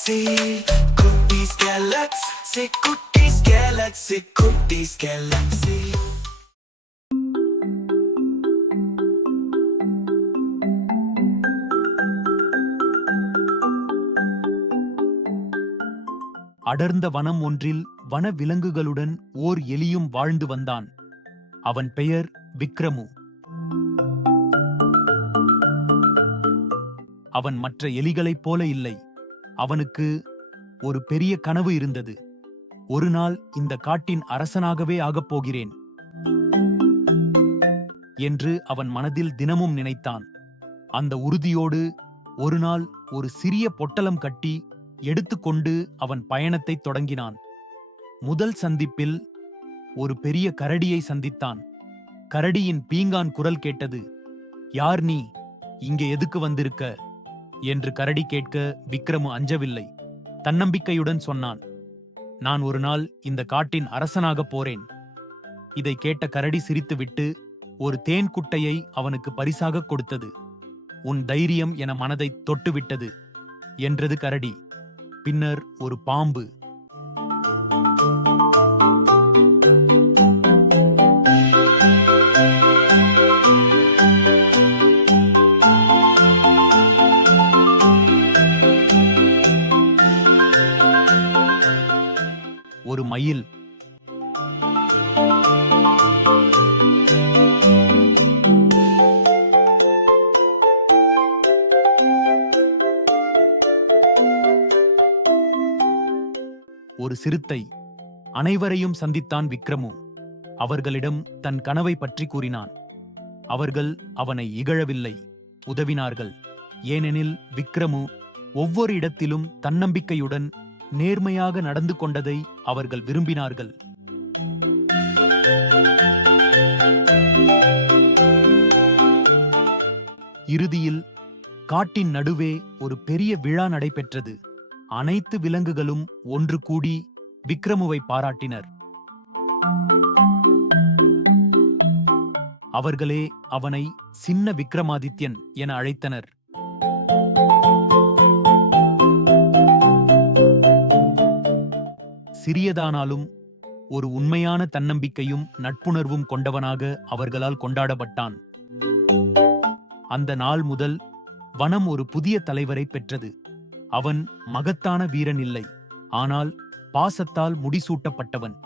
Galaxy, Cookies Galaxy, Cookies Galaxy, Cookies Galaxy. அடர்ந்த வனம் ஒன்றில் வன விலங்குகளுடன் ஓர் எலியும் வாழ்ந்து வந்தான். அவன் பெயர் விக்ரமு. அவன் மற்ற எலிகளைப் போல இல்லை. அவனுக்கு ஒரு பெரிய கனவு இருந்தது. ஒரு நாள் இந்த காட்டின் அரசனாகவே ஆகப் போகிறேன் என்று அவன் மனதில் தினமும் நினைத்தான். அந்த உறுதியோடு ஒரு நாள் ஒரு சிறிய பொட்டலம் கட்டி எடுத்துக்கொண்டு அவன் பயணத்தை தொடங்கினான். முதல் சந்திப்பில் ஒரு பெரிய கரடியை சந்தித்தான். கரடியின் பீங்கான் குரல் கேட்டது. யார் நீ? இங்கே எதுக்கு வந்திருக்க என்று கரடி கேட்க விக்ரமு அஞ்சவில்லை. தன்னம்பிக்கையுடன் சொன்னான், நான் ஒரு நாள் இந்த காட்டின் அரசனாகப் போறேன். இதை கேட்ட கரடி சிரித்துவிட்டு ஒரு தேன் குட்டையை அவனுக்கு பரிசாக கொடுத்தது. உன் தைரியம் என மனதை தொட்டுவிட்டது என்றது கரடி. பின்னர் ஒரு பாம்பு. ஒரு மயில். ஒரு சிறுத்தை. அனைவரையும் சந்தித்தான் விக்ரமு. அவர்களிடம் தன் கனவை பற்றி கூறினான். அவர்கள் அவனை இகழவில்லை, உதவினார்கள். ஏனெனில் விக்ரமு ஒவ்வொரு இடத்திலும் தன்னம்பிக்கையுடன் நேர்மையாக நடந்து கொண்டதை அவர்கள் விரும்பினார்கள். இறுதியில் காட்டின் நடுவே ஒரு பெரிய விழா நடைபெற்றது. அனைத்து விலங்குகளும் ஒன்று கூடி விக்ரமுவை பாராட்டினர். அவர்களே அவனை சின்ன விக்ரமாதித்யன் என அழைத்தனர். சிறியதானாலும் ஒரு உண்மையான தன்னம்பிக்கையும் நட்புணர்வும் கொண்டவனாக அவர்களால் கொண்டாடப்பட்டான். அந்த நாள் முதல் வனம் ஒரு புதிய தலைவரை பெற்றது. அவன் மகத்தான வீரன் இல்லை, ஆனால் பாசத்தால் முடிசூட்டப்பட்டவன்.